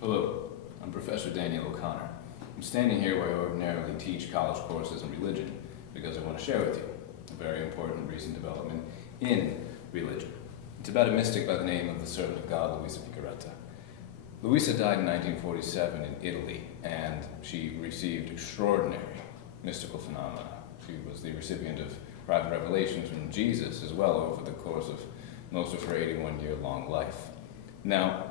Hello, I'm Professor Daniel O'Connor. I'm standing here where I ordinarily teach college courses in religion because I want to share with you a very important recent development in religion. It's about a mystic by the name of the servant of God, Luisa Piccarreta. Luisa died in 1947 in Italy, and she received extraordinary mystical phenomena. She was the recipient of private revelations from Jesus as well over the course of most of her 81-year-long life. Now,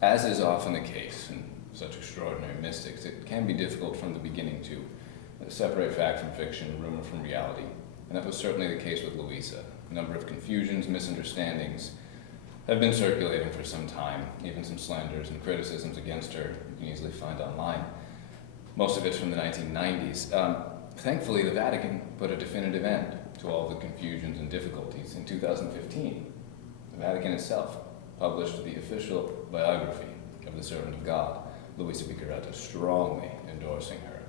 as is often the case in such extraordinary mystics, it can be difficult from the beginning to separate fact from fiction, rumor from reality, and that was certainly the case with Louisa. A number of confusions, misunderstandings have been circulating for some time, even some slanders and criticisms against her you can easily find online. Most of it's from the 1990s. Thankfully, the Vatican put a definitive end to all the confusions and difficulties. In 2015, the Vatican itself published the official biography of the servant of God, Luisa Piccarreta, strongly endorsing her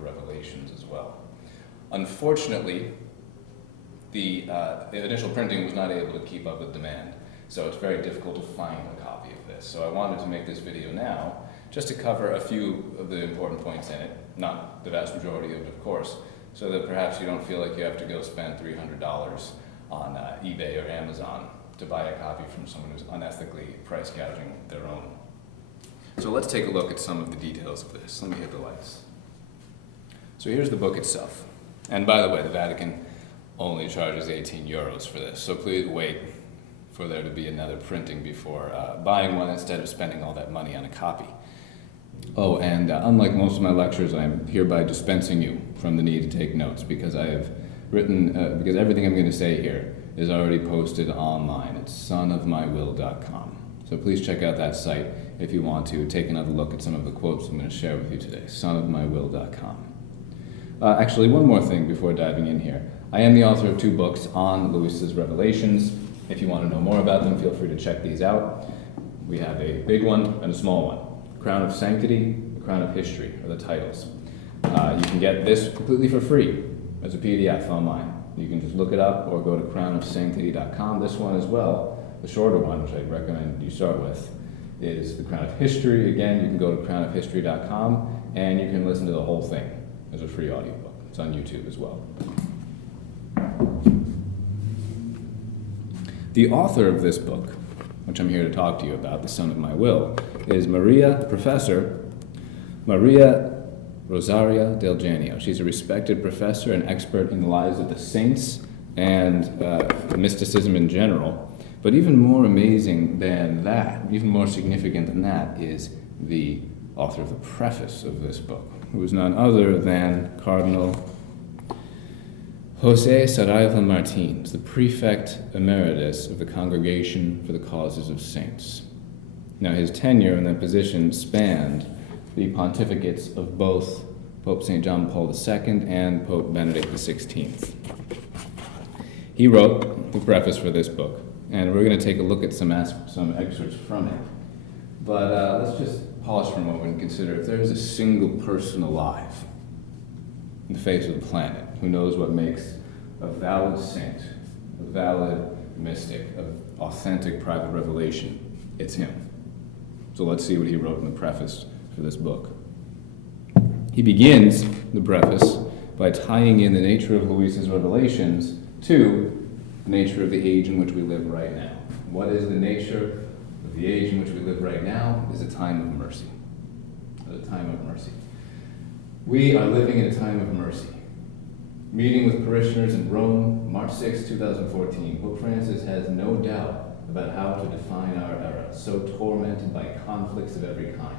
revelations as well. Unfortunately, the initial printing was not able to keep up with demand, so it's very difficult to find a copy of this. So I wanted to make this video now just to cover a few of the important points in it, not the vast majority of it, of course, so that perhaps you don't feel like you have to go spend $300 on eBay or Amazon to buy a copy from someone who's unethically price gouging their own. So let's take a look at some of the details of this. Let me hit the lights. So here's the book itself. And by the way, the Vatican only charges 18 euros for this, so please wait for there to be another printing before buying one instead of spending all that money on a copy. Oh, and unlike most of my lectures, I am hereby dispensing you from the need to take notes because I have written, because everything I'm going to say here is already posted online at sonofmywill.com. So please check out that site if you want to take another look at some of the quotes I'm going to share with you today, sonofmywill.com. Actually, one more thing before diving in here. I am the author of 2 books on Luisa's revelations. If you want to know more about them, feel free to check these out. We have a big one and a small one. Crown of Sanctity, The Crown of History are the titles. You can get this completely for free as a PDF online. You can just look it up or go to crownofsanctity.com. This one as well, the shorter one, which I recommend you start with, is The Crown of History. Again, you can go to crownofhistory.com and you can listen to the whole thing as a free audiobook. It's on YouTube as well. The author of this book, which I'm here to talk to you about, The Son of My Will, is Professor Maria Rosaria Del Genio. She's a respected professor and expert in the lives of the saints and mysticism in general. But even more amazing than that, even more significant than that, is the author of the preface of this book, who is none other than Cardinal José Saraiva Martins, the prefect emeritus of the Congregation for the Causes of Saints. Now, his tenure in that position spanned the pontificates of both Pope St. John Paul II and Pope Benedict XVI. He wrote the preface for this book, and we're going to take a look at some excerpts from it. But let's just pause for a moment and consider if there is a single person alive on the face of the planet who knows what makes a valid saint, a valid mystic, of authentic private revelation, it's him. So let's see what he wrote in the preface for this book. He begins the preface by tying in the nature of Luisa's revelations to the nature of the age in which we live right now. What is the nature of the age in which we live right now? It is a time of mercy. A time of mercy. We are living in a time of mercy. Meeting with parishioners in Rome, March 6, 2014, Pope Francis has no doubt about how to define our era, so tormented by conflicts of every kind.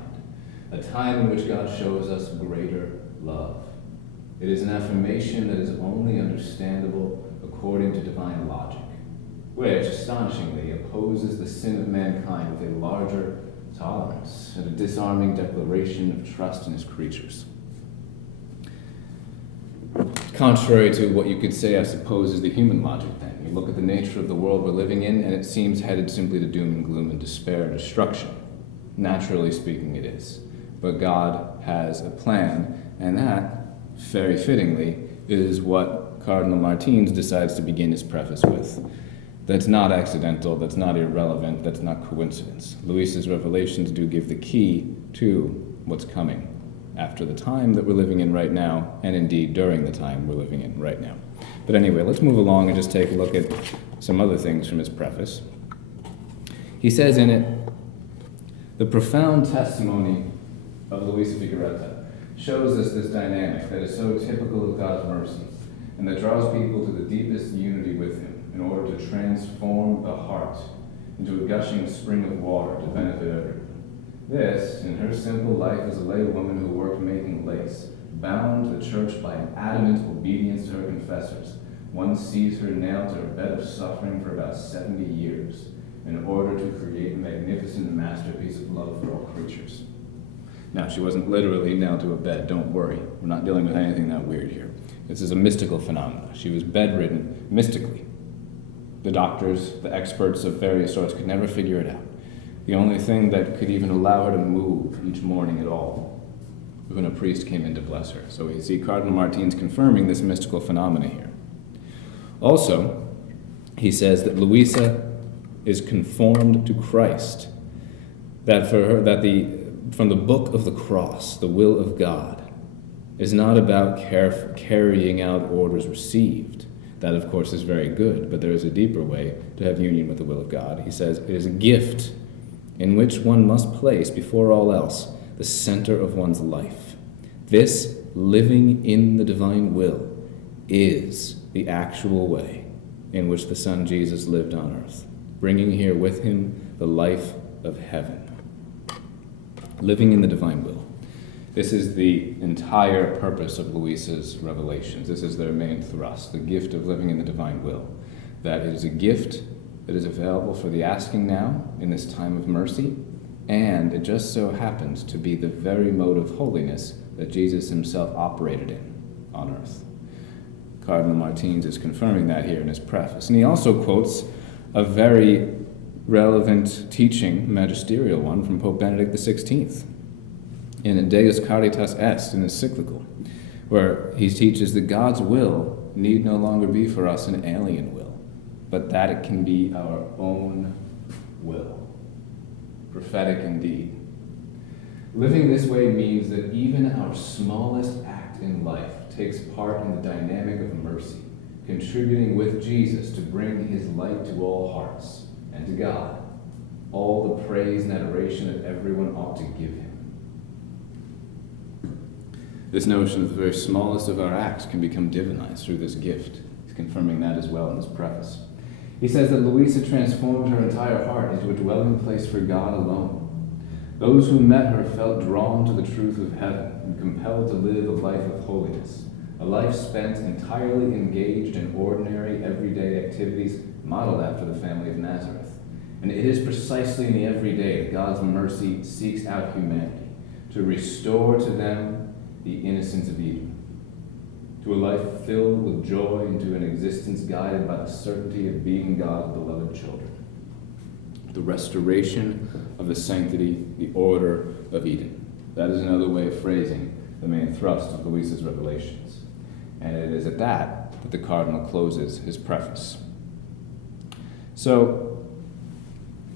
A time in which God shows us greater love. It is an affirmation that is only understandable according to divine logic, which, astonishingly, opposes the sin of mankind with a larger tolerance and a disarming declaration of trust in his creatures. Contrary to what you could say, I suppose, is the human logic then. You look at the nature of the world we're living in, and it seems headed simply to doom and gloom and despair and destruction. Naturally speaking, it is. But God has a plan, and that, very fittingly, is what Cardinal Martins decides to begin his preface with. That's not accidental, that's not irrelevant, that's not coincidence. Luisa's revelations do give the key to what's coming after the time that we're living in right now, and indeed during the time we're living in right now. But anyway, let's move along and just take a look at some other things from his preface. He says in it, the profound testimony of Luisa Piccarreta shows us this dynamic that is so typical of God's mercy, and that draws people to the deepest unity with him in order to transform the heart into a gushing spring of water to benefit everyone. This, in her simple life as a lay woman who worked making lace, bound the church by an adamant obedience to her confessors. One sees her nailed to her bed of suffering for about 70 years in order to create a magnificent masterpiece of love for all creatures. Now, she wasn't literally nailed to a bed, don't worry. We're not dealing with anything that weird here. This is a mystical phenomenon. She was bedridden mystically. The doctors, the experts of various sorts could never figure it out. The only thing that could even allow her to move each morning at all was when a priest came in to bless her. So we see Cardinal Martins confirming this mystical phenomena here. Also, he says that Louisa is conformed to Christ, that for her, from the book of the cross, the will of God, is not about carrying out orders received. That, of course, is very good, but there is a deeper way to have union with the will of God. He says it is a gift in which one must place, before all else, the center of one's life. This living in the divine will is the actual way in which the Son Jesus lived on earth, bringing here with him the life of heaven. Living in the divine will. This is the entire purpose of Luisa's revelations. This is their main thrust, the gift of living in the divine will. That it is a gift that is available for the asking now in this time of mercy, and it just so happens to be the very mode of holiness that Jesus himself operated in on earth. Cardinal Martins is confirming that here in his preface. And he also quotes a very relevant teaching, magisterial one, from Pope Benedict XVI in Deus Caritas Est, in his encyclical, where he teaches that God's will need no longer be for us an alien will, but that it can be our own will. Prophetic indeed. Living this way means that even our smallest act in life takes part in the dynamic of mercy, contributing with Jesus to bring his light to all hearts and to God, all the praise and adoration that everyone ought to give him. This notion of the very smallest of our acts can become divinized through this gift. He's confirming that as well in his preface. He says that Louisa transformed her entire heart into a dwelling place for God alone. Those who met her felt drawn to the truth of heaven and compelled to live a life of holiness, a life spent entirely engaged in ordinary, everyday activities modeled after the family of Nazareth. And it is precisely in the everyday that God's mercy seeks out humanity, to restore to them the innocence of Eden, to a life filled with joy and to an existence guided by the certainty of being God's beloved children. The restoration of the sanctity, the order of Eden. That is another way of phrasing the main thrust of Luisa's revelations. And it is at that the Cardinal closes his preface. So,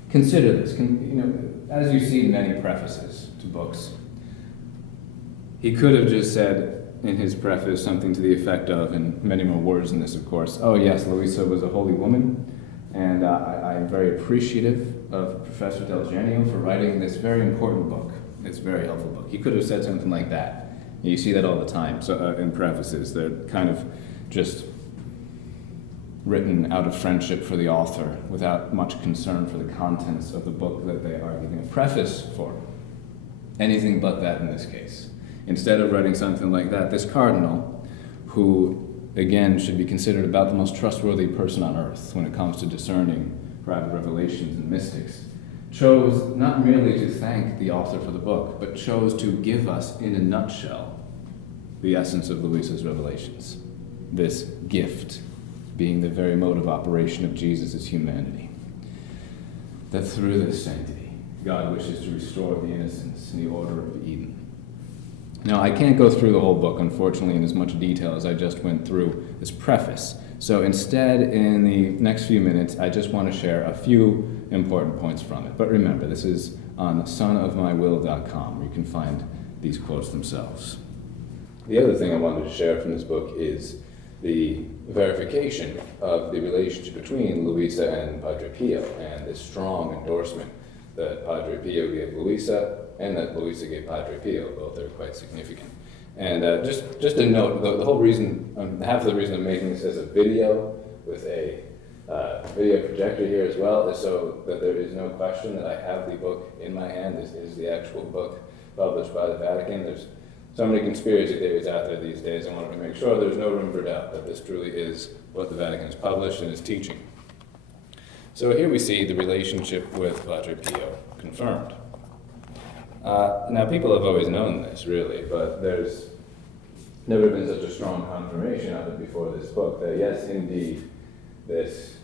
consider this. As you see in many prefaces to books, he could have just said in his preface something to the effect of, and many more words in this, of course, oh yes, Luisa was a holy woman, and I'm very appreciative of Professor Del Genio for writing this very important book. It's a very helpful book. He could have said something like that. You see that all the time in prefaces. They're kind of just written out of friendship for the author without much concern for the contents of the book that they are giving a preface for. Anything but that in this case. Instead of writing something like that, this cardinal, who again should be considered about the most trustworthy person on earth when it comes to discerning private revelations and mystics, chose not merely to thank the author for the book, but chose to give us, in a nutshell, the essence of Luisa's revelations. This gift being the very mode of operation of Jesus' humanity. That through this sanctity, God wishes to restore the innocence and the order of Eden. Now, I can't go through the whole book, unfortunately, in as much detail as I just went through this preface, So instead, in the next few minutes, I just want to share a few important points from it. But remember, this is on sonofmywill.com, where you can find these quotes themselves. The other thing I wanted to share from this book is the verification of the relationship between Louisa and Padre Pio, and this strong endorsement that Padre Pio gave Louisa and that Louisa gave Padre Pio. Both are quite significant. And just a note, the whole reason, half of the reason I'm making this as a video with a video projector here as well is so that there is no question that I have the book in my hand. This is the actual book published by the Vatican. There's so many conspiracy theories out there these days. I wanted to make sure there's no room for doubt that this truly is what the Vatican has published and is teaching. So here we see the relationship with Padre Pio confirmed. Now, people have always known this, really, but there's never been such a strong confirmation of it before this book, that yes, indeed, this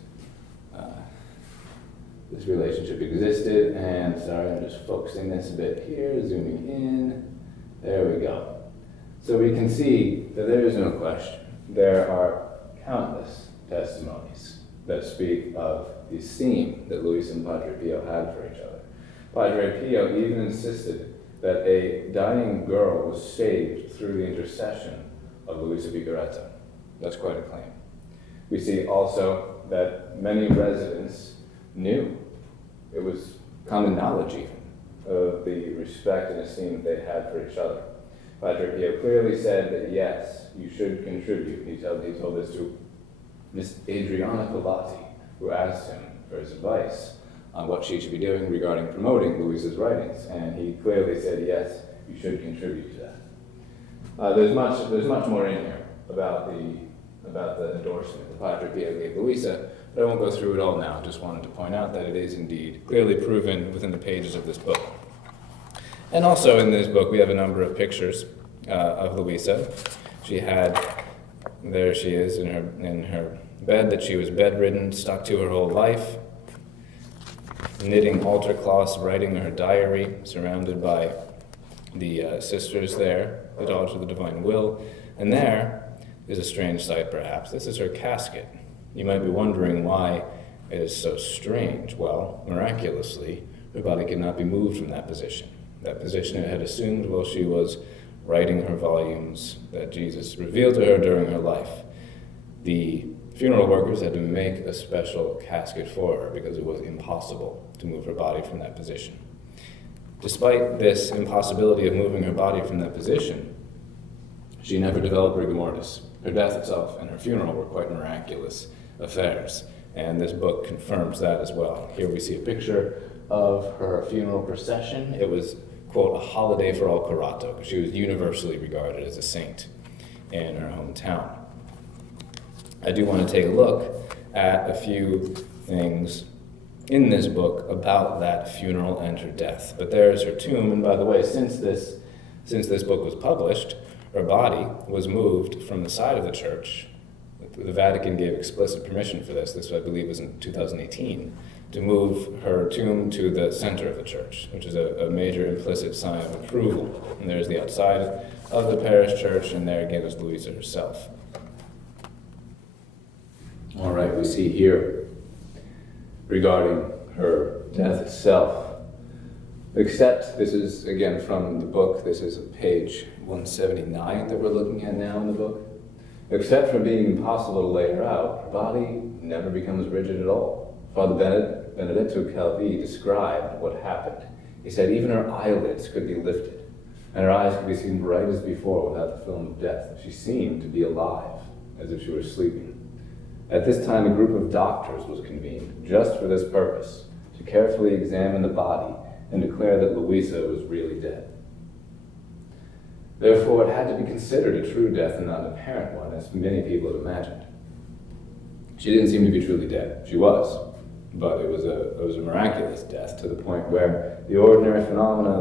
relationship existed. And sorry, I'm just focusing this a bit here, zooming in. There we go. So we can see that there is no question. There are countless testimonies that speak of the esteem that Luisa and Padre Pio had for each other. Padre Pio even insisted that a dying girl was saved through the intercession of Luisa Piccarreta. That's quite a claim. We see also that many residents knew, it was common knowledge even, of the respect and esteem that they had for each other. Padre Pio clearly said that yes, you should contribute. He told this to Miss Adriana Colati, who asked him for his advice on what she should be doing regarding promoting Luisa's writings, and he clearly said yes, you should contribute to that. There's much more in here about the endorsement that Padre Pio gave Luisa, but I won't go through it all now. Just wanted to point out that it is indeed clearly proven within the pages of this book. And also in this book we have a number of pictures of Luisa. There she is in her bed that she was bedridden, stuck to her whole life, knitting altar cloths, writing her diary, surrounded by the sisters there, the daughters of the divine will. And there is a strange sight, perhaps. This is her casket. You might be wondering why it is so strange. Well, miraculously, her body could not be moved from that position. That position it had assumed while she was writing her volumes that Jesus revealed to her during her life. The funeral workers had to make a special casket for her because it was impossible to move her body from that position. Despite this impossibility of moving her body from that position, she never developed rigor mortis. Her death itself and her funeral were quite miraculous affairs, and this book confirms that as well. Here we see a picture of her funeral procession. It was, quote, a holiday for all Carato, because she was universally regarded as a saint in her hometown. I do want to take a look at a few things in this book about that funeral and her death. But there is her tomb, and by the way, since this book was published, her body was moved from the side of the church. The Vatican gave explicit permission for this. This, I believe, was in 2018, to move her tomb to the center of the church, which is a major implicit sign of approval. And there's the outside of the parish church, and there again is Louisa herself. All right, we see here regarding her death itself, except this is again from the book, this is page 179 that we're looking at now in the book. Except for being impossible to lay her out, her body never becomes rigid at all. Father Benedetto Calvi described what happened. He said even her eyelids could be lifted, and her eyes could be seen bright as before without the film of death. She seemed to be alive, as if she were sleeping. At this time, a group of doctors was convened, just for this purpose, to carefully examine the body and declare that Louisa was really dead. Therefore, it had to be considered a true death and not an apparent one, as many people had imagined. She didn't seem to be truly dead. She was, but it was a miraculous death, to the point where the ordinary phenomena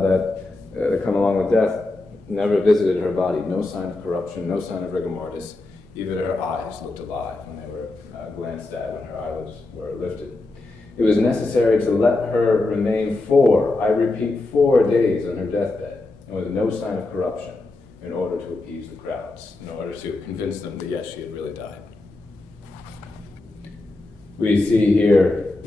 that come along with death never visited her body. No sign of corruption, no sign of rigor mortis. Even her eyes looked alive when they were glanced at, when her eyelids were lifted. It was necessary to let her remain 4 days on her deathbed, and with no sign of corruption, in order to appease the crowds, in order to convince them that yes, she had really died. We see here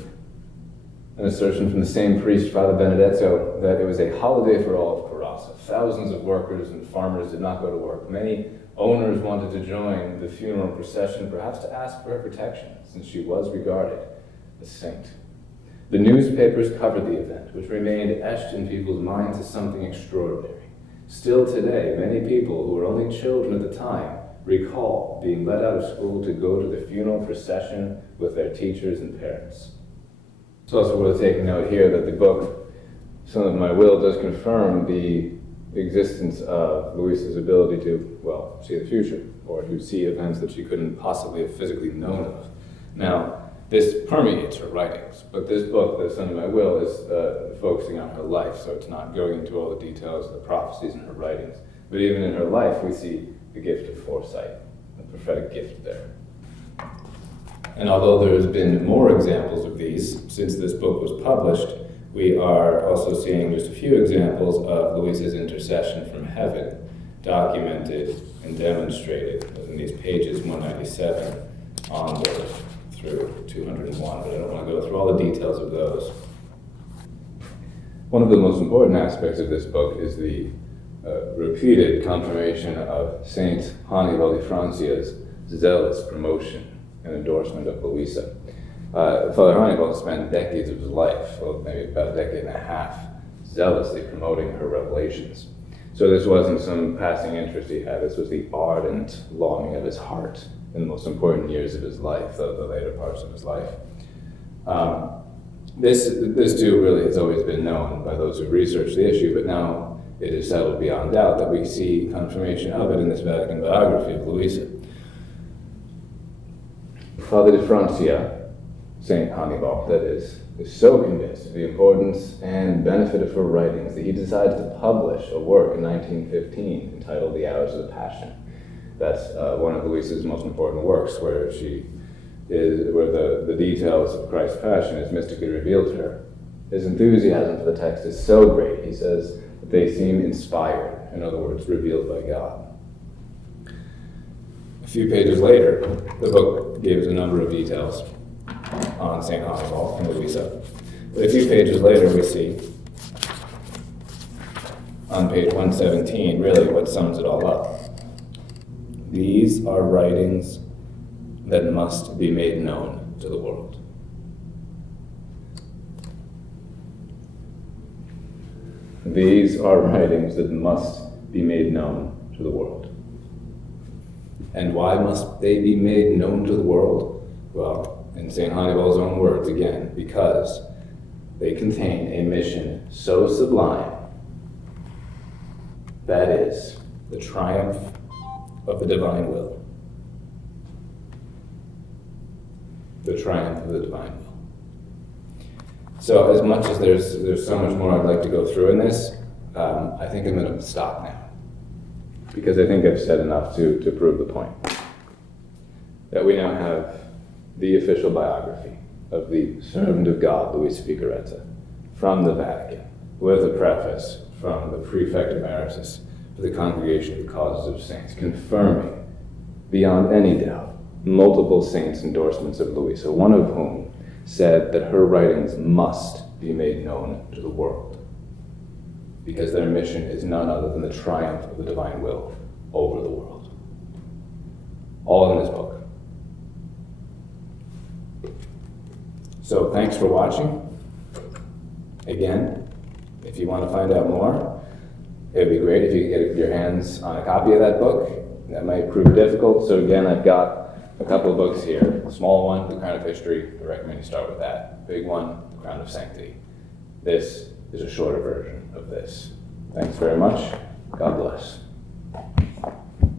an assertion from the same priest, Father Benedetto, that it was a holiday for all of Carrasa. Thousands of workers and farmers did not go to work. Many owners wanted to join the funeral procession, perhaps to ask for her protection, since she was regarded as a saint. The newspapers covered the event, which remained etched in people's minds as something extraordinary. Still today, many people who were only children at the time recall being let out of school to go to the funeral procession with their teachers and parents. It's also worth taking note here that the book, Son of My Will, does confirm the existence of Louisa's ability to, well, see the future, or to see events that she couldn't possibly have physically known of. Now, this permeates her writings, but this book, The Son of My Will, is focusing on her life, so it's not going into all the details of the prophecies in her writings. But even in her life, we see the gift of foresight, the prophetic gift there. And although there has been more examples of these since this book was published, we are also seeing just a few examples of Louisa's intercession from heaven, documented and demonstrated in these pages 197 onward through 201, but I don't want to go through all the details of those. One of the most important aspects of this book is the repeated confirmation of Saint Hannibal di Francia's zealous promotion and endorsement of Luisa. Father Hannibal spent decades of his life, well, maybe about a decade and a half, zealously promoting her revelations. So this wasn't some passing interest he had, this was the ardent longing of his heart in the most important years of his life, the later parts of his life. This too really has always been known by those who research the issue, but now it is settled beyond doubt that we see confirmation of it in this Vatican biography of Louisa. Father de Francia, Saint Hannibal, that is so convinced of the importance and benefit of her writings that he decided to publish a work in 1915 entitled The Hours of the Passion. That's one of Louisa's most important works, where the details of Christ's passion is mystically revealed to her. His enthusiasm for the text is so great, he says, that they seem inspired, in other words, revealed by God. A few pages later, the book gave us a number of details on St. Hannibal and Louisa. But a few pages later, we see on page 117, really what sums it all up. These are writings that must be made known to the world. These are writings that must be made known to the world. And why must they be made known to the world? Well, in St. Hannibal's own words again, because they contain a mission so sublime, that is, the triumph of the divine will. The triumph of the divine will. So as much as there's so much more I'd like to go through in this, I think I'm going to stop now. Because I think I've said enough to prove the point. That we now have the official biography of the servant of God, Luisa Piccarreta, from the Vatican, with a preface from the Prefect Emeritus for the Congregation of the Causes of Saints, confirming, beyond any doubt, multiple saints' endorsements of Louisa, one of whom said that her writings must be made known to the world, because their mission is none other than the triumph of the divine will over the world. All in this book. So thanks for watching. Again, if you want to find out more, it would be great if you could get your hands on a copy of that book. That might prove difficult. So again, I've got a couple of books here. The small one, The Crown of History. I recommend you start with that. Big one, The Crown of Sanctity. This is a shorter version of this. Thanks very much. God bless.